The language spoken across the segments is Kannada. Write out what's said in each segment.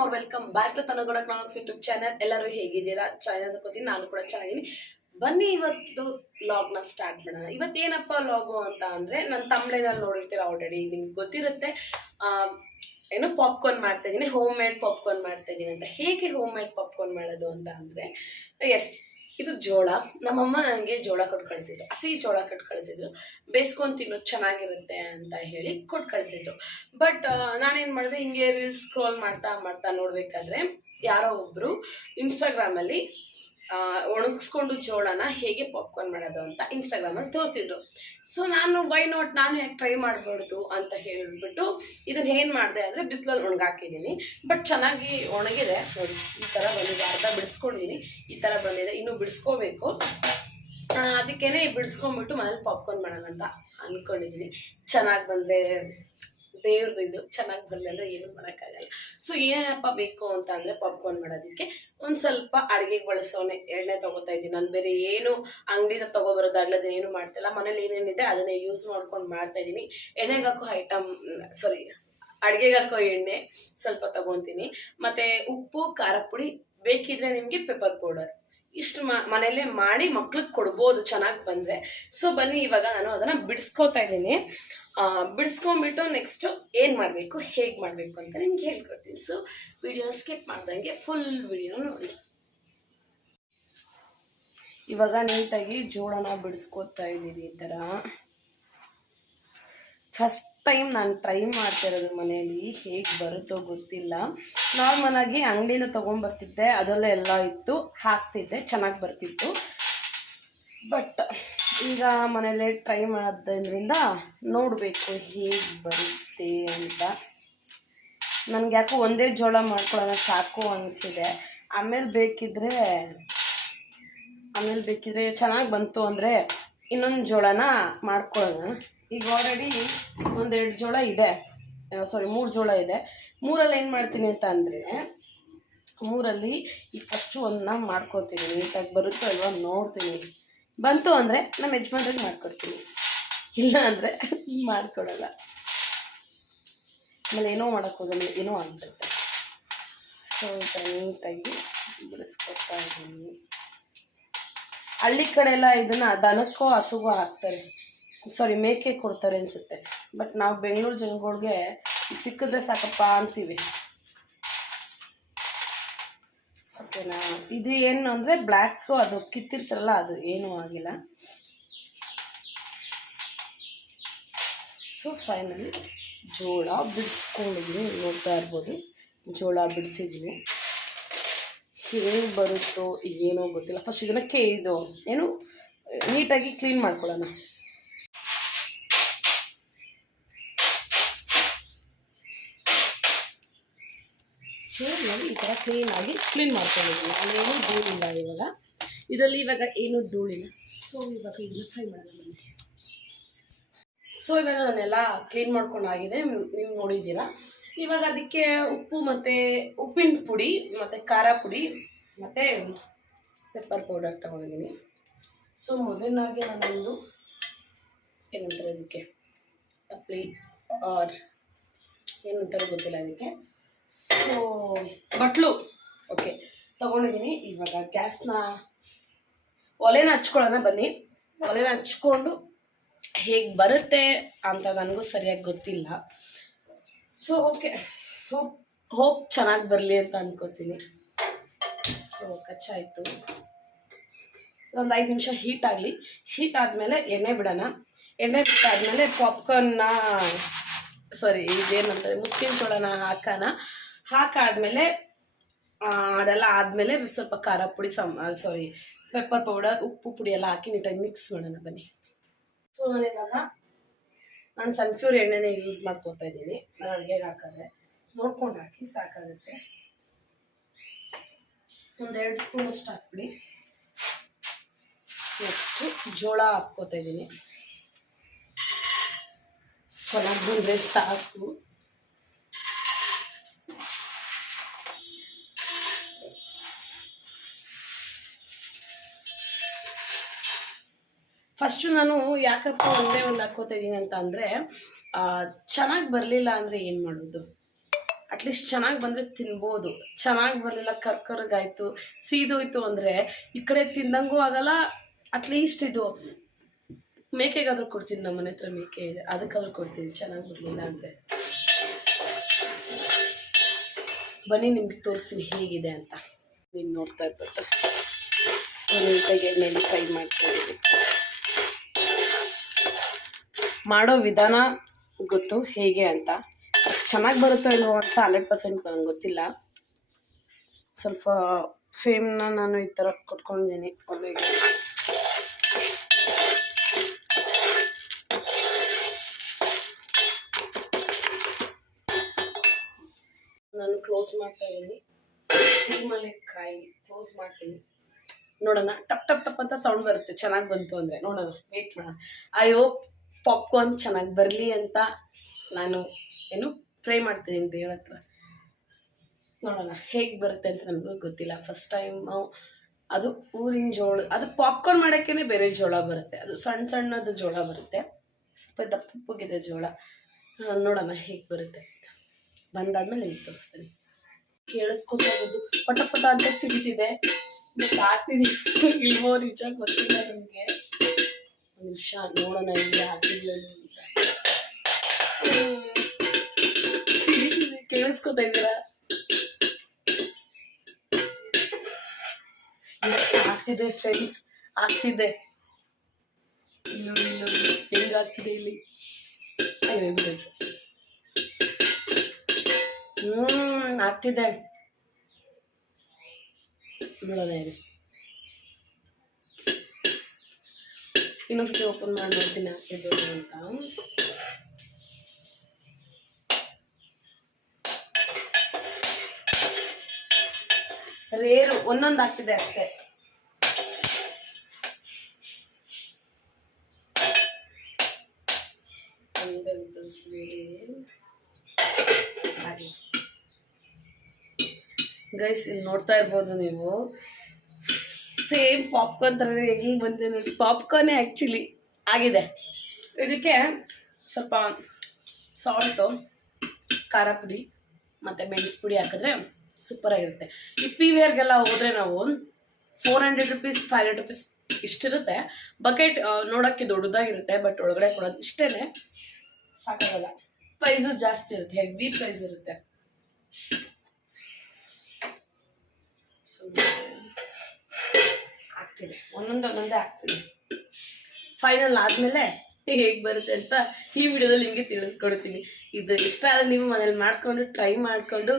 R welcome back to Tanaguda chronicles YouTube channel. ಎಲ್ಲರೂ ಹೇಗಿದ್ದೀರಾ? ಚಾನಲ್ ತಗೋತೀನಿ, ನಾನು ಕೂಡ ಚೆನ್ನಾಗಿದ್ದೀನಿ. ಬನ್ನಿ ಇವತ್ತು ವ್ಲಾಗ್ ನ ಸ್ಟಾರ್ಟ್ ಮಾಡೋಣ. ಇವತ್ತೇನಪ್ಪ ವ್ಲಾಗು ಅಂತ ಅಂದ್ರೆ, ನನ್ನ ತಮಿಳಿನಲ್ಲಿ ನೋಡಿರ್ತೀರ ಆಲ್ರೆಡಿ, ನಿಮ್ಗೆ ಗೊತ್ತಿರುತ್ತೆ. ಏನು ಪಾಪ್ಕಾರ್ನ್ ಮಾಡ್ತಾ ಇದ್ದೀನಿ, ಹೋಮ್ ಮೇಡ್ ಪಾಪ್ಕಾರ್ನ್ ಮಾಡ್ತಾ ಇದ್ದೀನಿ ಅಂತ. ಹೇಗೆ ಹೋಮ್ ಮೇಡ್ ಪಾಪ್ಕಾರ್ನ್ ಮಾಡೋದು ಅಂತ ಅಂದ್ರೆ, ಎಸ್, ಇದು ಜೋಳ. ನಮ್ಮಮ್ಮ ನನಗೆ ಜೋಳ ಕೊಟ್ಟು ಕಳಿಸಿದ್ರು, ಹಸಿ ಜೋಳ ಕೊಟ್ಟು ಕಳಿಸಿದ್ರು. ಬೇಯಿಸ್ಕೊಂಡು ತಿನ್ನೋದು ಚೆನ್ನಾಗಿರುತ್ತೆ ಅಂತ ಹೇಳಿ ಕೊಟ್ಟು ಕಳಿಸಿದ್ರು. ಬಟ್ ನಾನೇನು ಮಾಡಿದೆ, ಹಿಂಗೆ ರೀಲ್ಸ್ ಸ್ಕ್ರೋಲ್ ಮಾಡ್ತಾ ಮಾಡ್ತಾ ನೋಡಬೇಕಾದ್ರೆ ಯಾರೋ ಒಬ್ಬರು ಇನ್ಸ್ಟಾಗ್ರಾಮಲ್ಲಿ ಒಣಗಿಸ್ಕೊಂಡು ಜೋಳನ ಹೇಗೆ ಪಾಪ್ಕಾರ್ನ್ ಮಾಡೋದು ಅಂತ ಇನ್ಸ್ಟಾಗ್ರಾಮಲ್ಲಿ ತೋರಿಸಿದ್ರು. ಸೊ ನಾನು ವೈ ನಾಟ್, ನಾನು ಯಾಕೆ ಟ್ರೈ ಮಾಡಬಾರ್ದು ಅಂತ ಹೇಳಿಬಿಟ್ಟು ಇದನ್ನು ಏನು ಮಾಡಿದೆ ಅಂದರೆ, ಬಿಸಿಲಲ್ಲಿ ಒಣಗಾಕಿದ್ದೀನಿ. ಬಟ್ ಚೆನ್ನಾಗಿ ಒಣಗಿದೆ ನೋಡಿ, ಈ ಥರ ಬಂದಿದೆ. ಅರ್ಧ ಬಿಡಿಸ್ಕೊಂಡಿದ್ದೀನಿ, ಈ ಥರ ಬಂದಿದೆ. ಇನ್ನೂ ಬಿಡಿಸ್ಕೋಬೇಕು. ಅದಕ್ಕೇನೆ ಬಿಡಿಸ್ಕೊಂಡ್ಬಿಟ್ಟು ಮನೇಲಿ ಪಾಪ್ಕಾರ್ನ್ ಮಾಡೋಣ ಅಂತ ಅಂದ್ಕೊಂಡಿದ್ದೀನಿ. ಚೆನ್ನಾಗಿ ಬಂದರೆ ದೇವ್ರದ್ದು, ಇದು ಚೆನ್ನಾಗಿ ಬರಲಿ ಅಂದರೆ ಏನು ಮಾಡೋಕ್ಕಾಗಲ್ಲ. ಸೊ ಏನಪ್ಪ ಬೇಕು ಅಂತ ಅಂದರೆ, ಪಾಪ್ಕಾರ್ನ್ ಮಾಡೋದಕ್ಕೆ ಒಂದು ಸ್ವಲ್ಪ ಅಡುಗೆಗೆ ಬಳಸೋನೆ ಎಣ್ಣೆ ತೊಗೋತಾ ಇದ್ದೀನಿ. ನಾನು ಬೇರೆ ಏನು ಅಂಗಡಿಯಿಂದ ತೊಗೊಬರೋದಾಗ್ಲದ ಏನು ಮಾಡ್ತಿಲ್ಲ. ಮನೇಲಿ ಏನೇನಿದೆ ಅದನ್ನೇ ಯೂಸ್ ಮಾಡ್ಕೊಂಡು ಮಾಡ್ತಾಯಿದ್ದೀನಿ. ಎಣ್ಣೆಗೆ ಹಾಕೋ ಅಡುಗೆಗೆ ಹಾಕೋ ಎಣ್ಣೆ ಸ್ವಲ್ಪ ತೊಗೊತೀನಿ. ಮತ್ತು ಉಪ್ಪು, ಖಾರ ಪುಡಿ, ಬೇಕಿದ್ರೆ ನಿಮಗೆ ಪೆಪ್ಪರ್ ಪೌಡರ್, ಇಷ್ಟು ಮನೆಯಲ್ಲೇ ಮಾಡಿ ಮಕ್ಳಿಗೆ ಕೊಡ್ಬೋದು ಚೆನ್ನಾಗಿ ಬಂದರೆ. ಸೊ ಬನ್ನಿ, ಇವಾಗ ನಾನು ಅದನ್ನು ಬಿಡಿಸ್ಕೋತಾ ಇದ್ದೀನಿ. ಬಿಡಿಸ್ಕೊಂಡ್ಬಿಟ್ಟು ನೆಕ್ಸ್ಟು ಏನು ಮಾಡಬೇಕು, ಹೇಗೆ ಮಾಡಬೇಕು ಅಂತ ನಿಮ್ಗೆ ಹೇಳ್ಕೊಡ್ತೀನಿ. ಸೊ ವಿಡಿಯೋನ ಸ್ಕಿಪ್ ಮಾಡ್ದಂಗೆ ಫುಲ್ ವಿಡಿಯೋ ನೋಡಿ. ಇವಾಗ ನೀಟಾಗಿ ಜೋಳನ ಬಿಡಿಸ್ಕೋತಾ ಇದ್ದೀನಿ. ಈ ಥರ ಫಸ್ಟ್ ಟೈಮ್ ನಾನು ಟ್ರೈ ಮಾಡ್ತಿರೋದು ಮನೆಯಲ್ಲಿ. ಹೇಗೆ ಬರುತ್ತೋ ಗೊತ್ತಿಲ್ಲ. ನಾರ್ಮಲಾಗಿ ಅಂಗಡಿಯಿಂದ ತೊಗೊಂಬರ್ತಿದ್ದೆ, ಅದರಲ್ಲೇ ಎಲ್ಲ ಇತ್ತು, ಹಾಕ್ತಿದ್ದೆ, ಚೆನ್ನಾಗಿ ಬರ್ತಿತ್ತು. ಬಟ್ ಈಗ ಮನೇಲೆ ಟ್ರೈ ಮಾಡೋದ್ರಿಂದ ನೋಡಬೇಕು ಹೇಗೆ ಬರುತ್ತೆ ಅಂತ. ನನಗೆ ಯಾಕೋ ಒಂದೇ ಜೋಳ ಮಾಡ್ಕೊಳ್ಳೋಣ ಸಾಕು ಅನ್ನಿಸ್ತಿದೆ. ಆಮೇಲೆ ಬೇಕಿದ್ರೆ ಚೆನ್ನಾಗಿ ಬಂತು ಅಂದರೆ ಇನ್ನೊಂದು ಜೋಳನ ಮಾಡ್ಕೊಳ್ಳೋಣ. ಈಗ ಆಲ್ರೆಡಿ 1-2 ಜೋಳ ಇದೆ, 3 ಜೋಳ ಇದೆ. 3ಅಲ್ಲಿ ಏನು ಮಾಡ್ತೀನಿ ಅಂತ ಅಂದರೆ, 3ಅಲ್ಲಿ ಈ ಫಸ್ಟು ಒಂದನ್ನ ಮಾಡ್ಕೊತೀನಿ. ನೀಟಾಗಿ ಬರುತ್ತೋ ಅಲ್ವಾ ನೋಡ್ತೀನಿ. ಬಂತು ಅಂದರೆ ನಮ್ಮ ಯಜಮಾನ್ರಿಗೆ ಮಾಡ್ಕೊಡ್ತೀನಿ, ಇಲ್ಲ ಅಂದರೆ ಮಾಡಿಕೊಡಲ್ಲ. ಆಮೇಲೆ ಏನೋ ಮಾಡೋಕ್ಕೋಗಲ್ಲ, ಏನೋ ಆಗ್ತೈತೆ. ಸೊ ನೀಟಾಗಿ ಬಿಡಿಸ್ಕೊಡ್ತಾ ಇದ್ದೀನಿ. ಹಳ್ಳಿ ಕಡೆ ಎಲ್ಲ ಇದನ್ನು ದನಕ್ಕೋ ಹಸುಗೋ ಹಾಕ್ತಾರೆ, ಮೇಕೆ ಕೊಡ್ತಾರೆ ಅನಿಸುತ್ತೆ. ಬಟ್ ನಾವು ಬೆಂಗಳೂರು ಜನಗಳಿಗೆ ಸಿಕ್ಕಿದ್ರೆ ಸಾಕಪ್ಪ ಅಂತೀವಿ. ಓಕೆನಾ? ಇದು ಏನು ಅಂದರೆ ಬ್ಲ್ಯಾಕು, ಅದು ಕಿತ್ತಿರ್ತಾರಲ್ಲ, ಅದು ಏನೂ ಆಗಿಲ್ಲ. ಸೊ ಫೈನಲಿ ಜೋಳ ಬಿಡಿಸ್ಕೊಂಡಿದ್ದೀನಿ, ನೋಡ್ತಾ ಇರ್ಬೋದು. ಜೋಳ ಬಿಡಿಸಿದ್ದೀನಿ. ಹೇಗೆ ಬರುತ್ತೋ ಏನೋ ಗೊತ್ತಿಲ್ಲ. ಫಸ್ಟ್ ಇದಕ್ಕೆ ಇದು ಏನು ನೀಟಾಗಿ ಕ್ಲೀನ್ ಮಾಡ್ಕೊಳ್ಳೋಣ. ಸೊ ನಾನು ಈ ಥರ ಕ್ಲೀನ್ ಮಾಡ್ಕೊಂಡಿದ್ದೀನಿ. ಅಲ್ಲೇನೂ ಧೂಳಿಲ್ಲ ಇವಾಗ ಇದರಲ್ಲಿ. ಏನೂ ಧೂಳಿಲ್ಲ. ಸೊ ಇವಾಗ ಇದನ್ನು ಫ್ರೈ ಮಾಡೋಣ ಬನ್ನಿ. ಸೊ ಇವಾಗ ನಾನೆಲ್ಲ ಕ್ಲೀನ್ ಮಾಡ್ಕೊಂಡಾಗಿದೆ, ನೀವು ನೋಡಿದ್ದೀರಾ. ಇವಾಗ ಅದಕ್ಕೆ ಉಪ್ಪು ಮತ್ತು ಉಪ್ಪಿನ ಪುಡಿ ಮತ್ತು ಖಾರ ಪುಡಿ ಮತ್ತು ಪೆಪ್ಪರ್ ಪೌಡರ್ ತೊಗೊಂಡಿದ್ದೀನಿ. ಸೊ ಮೊದಲನಾಗಿ ನಾನೊಂದು ಏನಂತಾರೆ ಅದಕ್ಕೆ, ತಪ್ಪಲಿ ಆರ್ ಏನಂತಾರೆ ಗೊತ್ತಿಲ್ಲ ಅದಕ್ಕೆ. ಸೊ ಬಟ್ಲು ಓಕೆ ತೊಗೊಂಡಿದ್ದೀನಿ. ಇವಾಗ ಒಲೆನ ಹಚ್ಕೊಳ್ಳೋಣ ಬನ್ನಿ. ಒಲೆನ ಹಚ್ಕೊಂಡು ಹೇಗೆ ಬರುತ್ತೆ ಅಂತ ನನಗೂ ಸರಿಯಾಗಿ ಗೊತ್ತಿಲ್ಲ. ಸೊ ಓಕೆ, ಹೋಪ್ ಚೆನ್ನಾಗಿ ಬರಲಿ ಅಂತ ಅಂದ್ಕೋತೀನಿ. ಸೊ ಕಚ್ಚಾಯಿತು. ಒಂದು 5 ನಿಮಿಷ ಹೀಟ್ ಆಗಲಿ. ಹೀಟ್ ಆದಮೇಲೆ ಎಣ್ಣೆ ಬಿಡೋಣ. ಎಣ್ಣೆ ಬಿಟ್ಟಾದಮೇಲೆ ಪಾಪ್ಕಾರ್ನ್ನ ಇದೇನಂತಾರೆ ಮುಸ್ಲಿಂ ಜೋಳನ ಹಾಕಾದ್ಮೇಲೆ ಅದೆಲ್ಲ ಆದಮೇಲೆ ಸ್ವಲ್ಪ ಖಾರ ಪುಡಿ, ಪೆಪ್ಪರ್ ಪೌಡರ್, ಉಪ್ಪು ಪುಡಿ ಎಲ್ಲ ಹಾಕಿ ನೀಟಾಗಿ ಮಿಕ್ಸ್ ಮಾಡೋಣ ಬನ್ನಿ. ಸೊ ನಾನು ಸನ್ಫ್ಲವರ್ ಎಣ್ಣೆನೇ ಯೂಸ್ ಮಾಡ್ಕೊತಾ ಇದ್ದೀನಿ. ನಾನು ಅಡುಗೆಗೆ ಹಾಕಿದ್ರೆ ನೋಡ್ಕೊಂಡು ಹಾಕಿ ಸಾಕಾಗುತ್ತೆ. 1-2 ಸ್ಪೂನ್ ಅಷ್ಟು ಹಾಕ್ಬಿಡಿ. ನೆಕ್ಸ್ಟು ಜೋಳ ಹಾಕ್ಕೋತಾ ಇದ್ದೀನಿ. ಚೆನ್ನಾಗಿ ಬಂದರೆ ಸಾಕು. ಫಸ್ಟು ನಾನು ಯಾಕಪ್ಪ ಒಂದೇ ಒಂದು ಹಾಕ್ಕೋತಾ ಇದ್ದೀನಿ ಅಂತ ಅಂದರೆ, ಚೆನ್ನಾಗಿ ಬರಲಿಲ್ಲ ಅಂದರೆ ಏನು ಮಾಡೋದು, ಅಟ್ಲೀಸ್ಟ್ ಚೆನ್ನಾಗಿ ಬಂದರೆ ತಿನ್ಬೋದು. ಚೆನ್ನಾಗಿ ಬರಲಿಲ್ಲ, ಕರ್ಕರ್ಗಾಯ್ತು, ಸೀದೋಯ್ತು ಅಂದರೆ ಈ ಕಡೆ ತಿಂದಂಗೂ ಆಗಲ್ಲ. ಅಟ್ಲೀಸ್ಟ್ ಇದು ಮೇಕೆಗಾದ್ರೂ ಕೊಡ್ತೀನಿ, ನಮ್ಮ ಮನೆ ಹತ್ರ ಮೇಕೆ ಇದೆ, ಅದಕ್ಕಾದ್ರೂ ಕೊಡ್ತೀನಿ ಚೆನ್ನಾಗಿ ಬರಲಿಲ್ಲ ಅಂದರೆ. ಬನ್ನಿ ನಿಮ್ಗೆ ತೋರಿಸ್ತೀನಿ ಹೇಗಿದೆ ಅಂತ. ನೀವು ನೋಡ್ತಾ ಇರ್ಬೋದು, ನೀಟಾಗಿ ಎಣ್ಣೆಯಲ್ಲಿ ಫ್ರೈ ಮಾಡ್ತಾಯಿದ್ದೀನಿ. ಮಾಡೋ ವಿಧಾನ ಗೊತ್ತು ಹೇಗೆ ಅಂತ, ಚೆನ್ನಾಗಿ ಬರುತ್ತೋ ಇಲ್ವೋ ಅಂತ 100% ನನಗೆ ಗೊತ್ತಿಲ್ಲ. ಸ್ವಲ್ಪ ಫ್ಲೇಮ್ನ ನಾನು ಈ ಥರ ಕೊಟ್ಕೊಂಡಿದ್ದೀನಿ ಒಲೆಗೆ. ನಾನು ಕ್ಲೋಸ್ ಮಾಡ್ತಾ ಇದ್ದೀನಿ, ಸ್ಟೀಮಲ್ಲಿ ಕಾಯಿ ಕ್ಲೋಸ್ ಮಾಡ್ತೀನಿ. ನೋಡೋಣ, ಟಪ್ ಟಪ್ ಟಪ್ ಅಂತ ಸೌಂಡ್ ಬರುತ್ತೆ. ಚೆನ್ನಾಗಿ ಬಂತು ಅಂದರೆ ನೋಡೋಣ, ವೆಯ್ಟ್ ಮಾಡೋಣ. ಅಯ್ಯೋ ಪಾಪ್ಕಾರ್ನ್ ಚೆನ್ನಾಗಿ ಬರಲಿ ಅಂತ ನಾನು ಫ್ರೈ ಮಾಡ್ತೀನಿ ದೇವ್ರ ಹತ್ರ. ನೋಡೋಣ ಹೇಗೆ ಬರುತ್ತೆ ಅಂತ ನನಗೂ ಗೊತ್ತಿಲ್ಲ. ಫಸ್ಟ್ ಟೈಮು ಅದು ಊರಿನ ಜೋಳ, ಅದು ಪಾಪ್ಕಾರ್ನ್ ಮಾಡೋಕ್ಕೇ ಬೇರೆ ಜೋಳ ಬರುತ್ತೆ, ಅದು ಸಣ್ಣ ಸಣ್ಣದು ಜೋಳ ಬರುತ್ತೆ, ಸ್ವಲ್ಪ ದಪ್ಪಗಿದೆ ಜೋಳ. ನೋಡೋಣ ಹೇಗೆ ಬರುತ್ತೆ ಅಂತ. ಬಂದಾದ್ಮೇಲೆ ನಿಮ್ಗೆ ತೋರಿಸ್ತೀನಿ. ಕೇಳಿಸ್ಕೊತಾ ಇರೋದು ಪಟ ಪಟ ಅಂತ ಸಿಡಿತಿದೆ, ಬಟ್ ಆಗ್ತಿದ್ದೀವಿ ಇಲ್ವೋ ನಿಜ ಗೊತ್ತಿಲ್ಲ ನನಗೆ. ಒಂದು ನಿಮಿಷ ನೋಡೋಣ ಇಲ್ಲಿ ಹಾಕಿದ್ವಿ ಅಂತ. ಕೇಳಿಸ್ಕೊತಾ ಇದ್ದೀರಾ? ಆಗ್ತಿದೆ ಫ್ರೆಂಡ್ಸ್, ಆಗ್ತಿದೆ. ಹೆಂಗಾಗ್ತಿದೆ ಇಲ್ಲಿ? ಆಗ್ತಿದೆ. ನೋಡೋಣ ಇದೆ, ಇನ್ನೊಂದ್ಸತಿ ಓಪನ್ ಮಾಡಿ ನೋಡ್ತೀನಿ ಆಗ್ತಿದ್ದು ಅಂತ. ರೇರು ಒಂದೊಂದು ಆಗ್ತಿದೆ ಅಷ್ಟೇ. ಗೈಸ್ ಇಲ್ಲಿ ನೋಡ್ತಾ ಇರ್ಬೋದು ನೀವು, ಸೇಮ್ ಪಾಪ್ಕಾರ್ನ್ ಥರ ಹೆಂಗೆ ಬಂದಿದೆ ನೋಡಿ. ಪಾಪ್ಕಾರ್ನೇ ಆ್ಯಕ್ಚುಲಿ ಆಗಿದೆ. ಇದಕ್ಕೆ ಸ್ವಲ್ಪ ಸಾಲ್ಟು, ಖಾರ ಪುಡಿ ಮತ್ತು ಮೆಣಸು ಪುಡಿ ಹಾಕಿದ್ರೆ ಸೂಪರಾಗಿರುತ್ತೆ. ಈ PVRಗೆಲ್ಲ ಹೋದರೆ ನಾವು 400 ರೂಪೀಸ್ 500 ರೂಪೀಸ್ ಇಷ್ಟಿರುತ್ತೆ. ಬಕೆಟ್ ನೋಡೋಕ್ಕೆ ದೊಡ್ಡದಾಗಿರುತ್ತೆ, ಬಟ್ ಒಳಗಡೆ ಕೊಡೋದು ಇಷ್ಟೇ, ಸಾಕಾಗಲ್ಲ. ಪ್ರೈಸು ಜಾಸ್ತಿ ಇರುತ್ತೆ, ಹೆವಿ ಪ್ರೈಸ್ ಇರುತ್ತೆ. ಆಗ್ತಿದೆ, ಒಂದೊಂದೇ ಆಗ್ತಿದೆ. ಫೈನಲ್ ಆದಮೇಲೆ ಹೇಗೆ ಬರುತ್ತೆ ಅಂತ ಈ ವಿಡಿಯೋದಲ್ಲಿ ನಿಮಗೆ ತಿಳಿಸ್ಕೊಡ್ತೀನಿ. ಇದು ಇಷ್ಟ ಆದರೆ ನೀವು ಮನೇಲಿ ಮಾಡಿಕೊಂಡು ಟ್ರೈ ಮಾಡಿಕೊಂಡು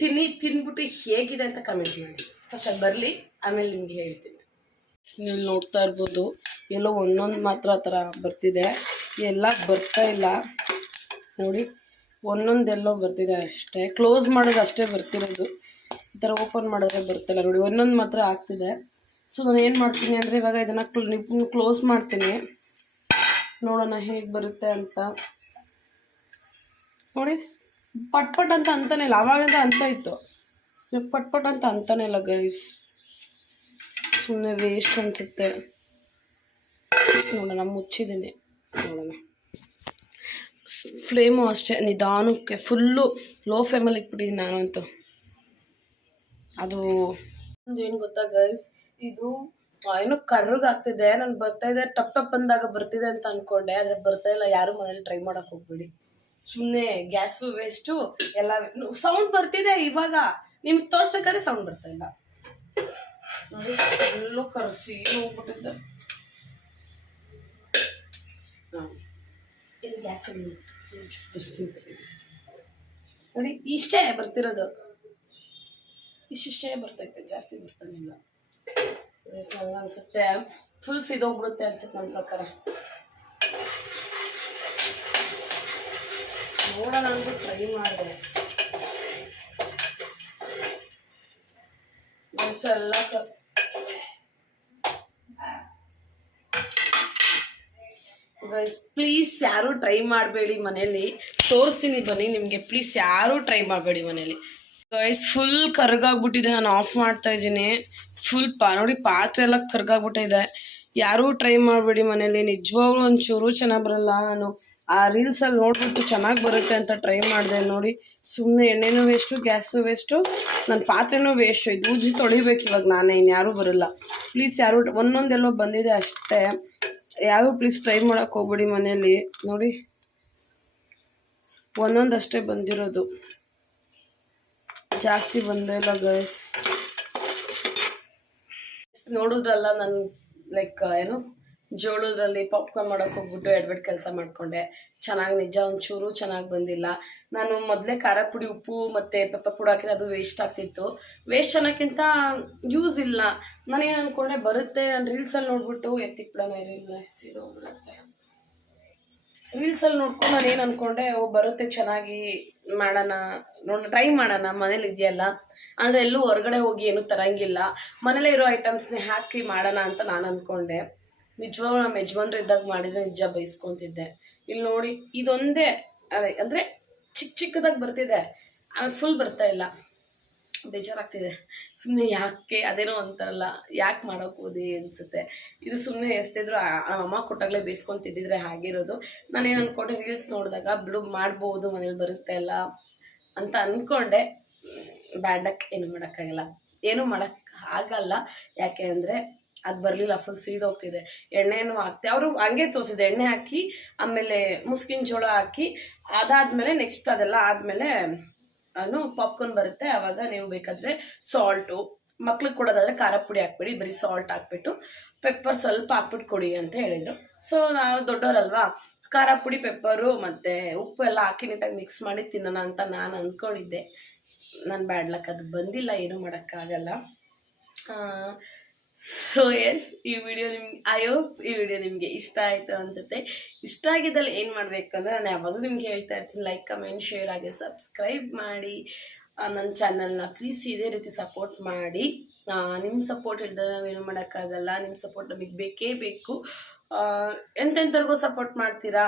ತಿನ್ಬಿಟ್ಟು ಹೇಗಿದೆ ಅಂತ ಕಮೆಂಟ್ ಮಾಡಿ. ಫಸ್ಟ್ ಅದು ಬರಲಿ, ಆಮೇಲೆ ನಿಮಗೆ ಹೇಳ್ತೀನಿ. ನೀವು ನೋಡ್ತಾ ಇರ್ಬೋದು, ಎಲ್ಲೋ ಒಂದೊಂದು ಮಾತ್ರ ಆ ಥರ ಬರ್ತಿದೆ, ಎಲ್ಲ ಬರ್ತಾ ಇಲ್ಲ ನೋಡಿ. ಒಂದೊಂದೆಲ್ಲೋ ಬರ್ತಿದೆ ಅಷ್ಟೇ, ಕ್ಲೋಸ್ ಮಾಡೋದು ಅಷ್ಟೇ ಬರ್ತಿರೋದು. ಈ ಥರ ಓಪನ್ ಮಾಡಿದ್ರೆ ಬರ್ತಿಲ್ಲ ನೋಡಿ, ಒಂದೊಂದು ಮಾತ್ರ ಆಗ್ತಿದೆ. ಸೊ ನಾನು ಏನು ಮಾಡ್ತೀನಿ ಅಂದರೆ ಇವಾಗ ಇದನ್ನು ಕ್ಲೋಸ್ ಮಾಡ್ತೀನಿ, ನೋಡೋಣ ಹೇಗೆ ಬರುತ್ತೆ ಅಂತ. ನೋಡಿ ಪಟ್ ಪಟ್ ಅಂತ ಅಂತಾನೆ ಇಲ್ಲ, ಅವಾಗಂತ ಅಂತ ಇತ್ತು, ಪಟ್ ಪಟ್ ಅಂತ ಅಂತಾನೆ ಇಲ್ಲ ಗೈಸ್. ಸುಮ್ಮನೆ ವೇಸ್ಟ್ ಅನಿಸುತ್ತೆ. ನೋಡೋಣ, ಮುಚ್ಚಿದ್ದೀನಿ. ನೋಡೋಣ, ಫ್ಲೇಮು ಅಷ್ಟೇ ನಿಧಾನಕ್ಕೆ, ಫುಲ್ಲು ಲೋ ಫ್ಲೇಮಲ್ಲಿ ಇಟ್ಬಿಟ್ಟಿದ್ದೀನಿ ನಾನಂತೂ. ಅದು ಒಂದು ಏನು ಗೊತ್ತಾ ಗೈಸ್, ಇದು ಏನೋ ಕರ್ರಗಾಗ್ತಿದೆ. ನನಗೆ ಬರ್ತಾಯಿದೆ, ಟಪ್ ಟಪ್ ಅಂದಾಗ ಬರ್ತಿದೆ ಅಂತ ಅಂದ್ಕೊಂಡೆ, ಆದರೆ ಬರ್ತಾ ಇಲ್ಲ. ಯಾರು ಮನೇಲಿ ಟ್ರೈ ಮಾಡೋಕ್ಕೆ ಹೋಗ್ಬೇಡಿ, ಸುಮ್ಮನೆ ಗ್ಯಾಸು ವೇಸ್ಟು ಎಲ್ಲ. ಸೌಂಡ್ ಬರ್ತಿದೆ ಇವಾಗ, ನಿಮ್ಗೆ ತೋರಿಸ್ಬೇಕಾದ್ರೆ ಸೌಂಡ್ ಬರ್ತಾ ಇಲ್ಲ ನೋಡಿ. ಎಲ್ಲೂ ಕರಸಿ ಹೋಗ್ಬಿಟ್ಟಿದ್ದೆ. ಇದು ಗ್ಯಾಸಲ್ಲಿ ನೋಡಿ, ಇಷ್ಟೇ ಬರ್ತಿರೋದು, ಇಷ್ಟೇ ಬರ್ತೈತೆ, ಜಾಸ್ತಿ ಬರ್ತಾನಿಲ್ಲ. ನಂಗೆ ಅನ್ಸುತ್ತೆ ಫುಲ್ ಸಿದೋಗ್ಬಿಡುತ್ತೆ ಅನ್ಸುತ್ತೆ ನನ್ನ ಪ್ರಕಾರ. ನೋಡೋಣ ಅಂದ್ಬಿಟ್ಟು ಟ್ರೈ ಮಾಡಿದೆ, ಎಲ್ಲ ಪ್ಲೀಸ್ ಯಾರು ಟ್ರೈ ಮಾಡಬೇಡಿ ಮನೇಲಿ. ತೋರಿಸ್ತೀನಿ ಬನ್ನಿ ನಿಮಗೆ, ಪ್ಲೀಸ್ ಯಾರು ಟ್ರೈ ಮಾಡಬೇಡಿ ಮನೇಲಿ. ಗೈಸ್ ಫುಲ್ ಕರ್ಗಾಗ್ಬಿಟ್ಟಿದೆ, ನಾನು ಆಫ್ ಮಾಡ್ತಾ ಇದ್ದೀನಿ. ಫುಲ್ ನೋಡಿ ಪಾತ್ರೆ ಎಲ್ಲ ಕರ್ಗಾಗ್ಬಿಟ್ಟಿದೆ. ಯಾರೂ ಟ್ರೈ ಮಾಡಬೇಡಿ ಮನೇಲಿ, ನಿಜವಾಗ್ಲೂ ಒಂಚೂರು ಚೆನ್ನಾಗಿ ಬರಲ್ಲ. ನಾನು ಆ ರೀಲ್ಸಲ್ಲಿ ನೋಡ್ಬಿಟ್ಟು ಚೆನ್ನಾಗಿ ಬರುತ್ತೆ ಅಂತ ಟ್ರೈ ಮಾಡಿದೆ ನೋಡಿ. ಸುಮ್ಮನೆ ಎಣ್ಣೆನೂ ವೇಸ್ಟು, ಗ್ಯಾಸು ವೇಸ್ಟು, ನನ್ನ ಪಾತ್ರೆನೂ ವೇಸ್ಟು. ಇದು ಉಜ್ಜಿ ತೊಳಿಬೇಕು ಇವಾಗ ನಾನೇ, ಇನ್ಯಾರೂ ಬರೋಲ್ಲ. ಪ್ಲೀಸ್ ಯಾರು ಒಂದೊಂದೆಲ್ಲೋ ಬಂದಿದೆ ಅಷ್ಟೇ, ಯಾರು ಪ್ಲೀಸ್ ಟ್ರೈ ಮಾಡೋಕ್ಕೆ ಹೋಗ್ಬಿಡಿ ಮನೇಲಿ. ನೋಡಿ ಒಂದೊಂದಷ್ಟೇ ಬಂದಿರೋದು, ಜಾಸ್ತಿ ಬಂದೇ ಇಲ್ಲ ಗೈಸ್. ನೋಡಿದ್ರಲ್ಲ ನಾನು ಲೈಕ್ ಏನು ಜೋಳದ್ರಲ್ಲಿ ಪಾಪ್ಕಾರ್ನ್ ಮಾಡೋಕೆ ಹೋಗ್ಬಿಟ್ಟು ಎಡ್ಬಿಟ್ಟು ಕೆಲಸ ಮಾಡಿಕೊಂಡೆ. ಚೆನ್ನಾಗಿ ನಿಜ ಒಂಚೂರು ಚೆನ್ನಾಗಿ ಬಂದಿಲ್ಲ. ನಾನು ಮೊದಲೇ ಖಾರ ಪುಡಿ, ಉಪ್ಪು ಮತ್ತು ಪೆಪ್ಪರ್ ಪುಡಿ ಹಾಕಿದ್ರೆ ಅದು ವೇಸ್ಟ್ ಆಗ್ತಿತ್ತು. ವೇಸ್ಟ್ ಅನ್ನೋಕ್ಕಿಂತ ಯೂಸ್ ಇಲ್ಲ. ನಾನೇನು ಅಂದ್ಕೊಂಡೆ ಬರುತ್ತೆ, ನಾನು ರೀಲ್ಸಲ್ಲಿ ನೋಡ್ಬಿಟ್ಟು ಎತ್ತಿಕ್ ಬಿಡೋಣ ಇರುತ್ತೆ. ರೀಲ್ಸಲ್ಲಿ ನೋಡ್ಕೊಂಡು ನಾನು ಏನು ಅಂದ್ಕೊಂಡೆ, ಬರುತ್ತೆ ಚೆನ್ನಾಗಿ ಮಾಡೋಣ, ಟ್ರೈ ಮಾಡೋಣ, ಮನೇಲಿ ಇದೆಯಲ್ಲ ಅಂದರೆ ಎಲ್ಲೂ ಹೊರಗಡೆ ಹೋಗಿ ಏನೂ ತರಂಗಿಲ್ಲ, ಮನೇಲೇ ಇರೋ ಐಟಮ್ಸ್ನೇ ಹಾಕಿ ಮಾಡೋಣ ಅಂತ ನಾನು ಅಂದ್ಕೊಂಡೆ. ನಿಜವಾಗ್ಲೂ ನಮ್ಮ ಯಜಮಾನ್ರು ಇದ್ದಾಗ ಮಾಡಿದರೆ ನಿಜ ಬೈಸ್ಕೊತಿದ್ದೆ. ಇಲ್ಲಿ ನೋಡಿ ಇದೊಂದೇ ಅದೇ ಅಂದರೆ ಚಿಕ್ಕದಾಗಿ ಬರ್ತಿದೆ, ಆಮೇಲೆ ಫುಲ್ ಬರ್ತಾ ಇಲ್ಲ. ಬೇಜಾರಾಗ್ತಿದೆ. ಸುಮ್ಮನೆ ಯಾಕೆ ಅದೇನೋ ಅಂತಾರಲ್ಲ, ಯಾಕೆ ಮಾಡೋಕೆ ಹೋದಿ ಅನಿಸುತ್ತೆ. ಇದು ಸುಮ್ಮನೆ ಎಸ್ತಿದ್ರು ಅಮ್ಮ ಕೊಟ್ಟಾಗಲೇ ಬೇಯಿಸ್ಕೊತಿದ್ದಿದ್ರೆ ಹಾಗಿರೋದು. ನಾನೇನು ಅಂದ್ಕೊಂಡೆ, ರೀಲ್ಸ್ ನೋಡಿದಾಗ ಬಿಡು ಮಾಡ್ಬೋದು, ಮನೇಲಿ ಬರುತ್ತೆ ಅಲ್ಲ ಅಂತ ಅಂದ್ಕೊಂಡೆ. ಬ್ಯಾಡಕ್ಕೆ ಏನು ಮಾಡೋಕ್ಕಾಗಲ್ಲ, ಏನೂ ಆಗಲ್ಲ. ಯಾಕೆ ಅಂದರೆ ಅದು ಬರಲಿಲ್ಲ, ಫುಲ್ ಸೀದೋಗ್ತಿದೆ. ಎಣ್ಣೆನೂ ಹಾಕ್ತೆ, ಅವರು ಹಂಗೆ ತೋರಿಸಿದೆ, ಎಣ್ಣೆ ಹಾಕಿ ಆಮೇಲೆ ಮುಸ್ಕಿನ ಜೋಳ ಹಾಕಿ, ಅದಾದಮೇಲೆ ನೆಕ್ಸ್ಟ್ ಅದೆಲ್ಲ ಆದಮೇಲೆ ಪಾಪ್ಕಾರ್ನ್ ಬರುತ್ತೆ. ಆವಾಗ ನೀವು ಬೇಕಾದರೆ ಸಾಲ್ಟು, ಮಕ್ಳಿಗೆ ಕೊಡೋದಾದರೆ ಖಾರ ಪುಡಿ ಹಾಕ್ಬಿಡಿ, ಬರೀ ಸಾಲ್ಟ್ ಹಾಕ್ಬಿಟ್ಟು ಪೆಪ್ಪರ್ ಸ್ವಲ್ಪ ಹಾಕ್ಬಿಟ್ಟು ಕೊಡಿ ಅಂತ ಹೇಳಿದರು. ಸೊ ನಾವು ದೊಡ್ಡವರಲ್ವಾ, ಖಾರ ಪುಡಿ, ಪೆಪ್ಪರು ಮತ್ತು ಉಪ್ಪು ಎಲ್ಲ ಹಾಕಿ ನೀಟಾಗಿ ಮಿಕ್ಸ್ ಮಾಡಿ ತಿನ್ನೋಣ ಅಂತ ನಾನು ಅಂದ್ಕೊಂಡಿದ್ದೆ. ನಾನು ಬ್ಯಾಡ್ಲಕ್ ಅದು ಬಂದಿಲ್ಲ, ಏನೂ ಮಾಡೋಕ್ಕಾಗಲ್ಲ. ಸೊ ಎಸ್, ಈ ವಿಡಿಯೋ ನಿಮ್ಗೆ ಐ ಹೋಪ್ ಈ ವಿಡಿಯೋ ನಿಮಗೆ ಇಷ್ಟ ಆಯಿತು ಅನಿಸುತ್ತೆ. ಇಷ್ಟ ಆಗಿದ್ದಲ್ಲಿ ಏನು ಮಾಡಬೇಕು ಅಂದರೆ, ನಾನು ಯಾವಾಗಲೂ ನಿಮ್ಗೆ ಹೇಳ್ತಾ ಇರ್ತೀನಿ, ಲೈಕ್, ಕಮೆಂಟ್, ಶೇರ್ ಆಗಿ ಸಬ್ಸ್ಕ್ರೈಬ್ ಮಾಡಿ ನನ್ನ ಚಾನಲ್ನ ಪ್ಲೀಸ್ ಇದೇ ರೀತಿ ಸಪೋರ್ಟ್ ಮಾಡಿ. ನಿಮ್ಮ ಸಪೋರ್ಟ್ ಇಲ್ದರೆ ನಾವೇನು ಮಾಡೋಕ್ಕಾಗಲ್ಲ. ನಿಮ್ಮ ಸಪೋರ್ಟ್ ನಮಗೆ ಬೇಕೇ ಬೇಕು. ಎಂತೆಂಥವ್ರಿಗೂ ಸಪೋರ್ಟ್ ಮಾಡ್ತೀರಾ.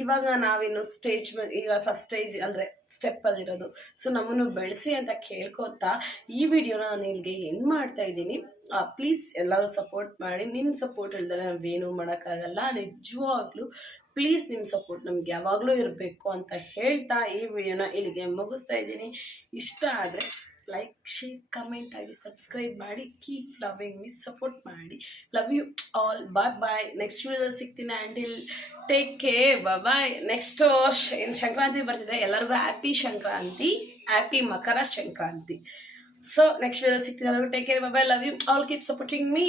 ಇವಾಗ ನಾವಿನ್ನು ಸ್ಟೇಜ್ ಈಗ ಫಸ್ಟ್ ಸ್ಟೇಜ್ ಅಂದರೆ ಸ್ಟೆಪ್ಪಲ್ಲಿರೋದು. ಸೊ ನಮ್ಮನ್ನು ಬೆಳೆಸಿ ಅಂತ ಕೇಳ್ಕೊತಾ ಈ ವಿಡಿಯೋನ ನಾನು ಇಲ್ಲಿಗೆ ಏನು ಮಾಡ್ತಾ ಇದ್ದೀನಿ. ಪ್ಲೀಸ್ ಎಲ್ಲರೂ ಸಪೋರ್ಟ್ ಮಾಡಿ. ನಿಮ್ಮ ಸಪೋರ್ಟ್ ಇಲ್ದರೆ ನಾವೇನೂ ಮಾಡೋಕ್ಕಾಗಲ್ಲ. ನಿಜವಾಗ್ಲೂ ಪ್ಲೀಸ್ ನಿಮ್ಮ ಸಪೋರ್ಟ್ ನಮ್ಗೆ ಯಾವಾಗಲೂ ಇರಬೇಕು ಅಂತ ಹೇಳ್ತಾ ಈ ವಿಡಿಯೋನ ಇಲ್ಲಿಗೆ ಮುಗಿಸ್ತಾ ಇದ್ದೀನಿ. ಇಷ್ಟ ಆದರೆ ಲೈಕ್, ಶೇರ್, ಕಮೆಂಟ್ ಆಗಿ ಸಬ್ಸ್ಕ್ರೈಬ್ ಮಾಡಿ. ಕೀಪ್ ಲವಿಂಗ್ ಮೀ, ಸಪೋರ್ಟ್ ಮಾಡಿ. Love you all. Bye bye. Next ವಿಡಿಯೋದಲ್ಲಿ ಸಿಗ್ತೀನಿ. Until take care. Bye. Next ಏನು ಸಂಕ್ರಾಂತಿ ಬರ್ತಿದೆ, ಎಲ್ಲರಿಗೂ happy Sankranti, happy Makara Sankranti. So next ವಿಡಿಯೋದಲ್ಲಿ ಸಿಗ್ತೀನಿ. ಎಲ್ಲರಿಗೂ take care. Bye. Love you all. Keep supporting me.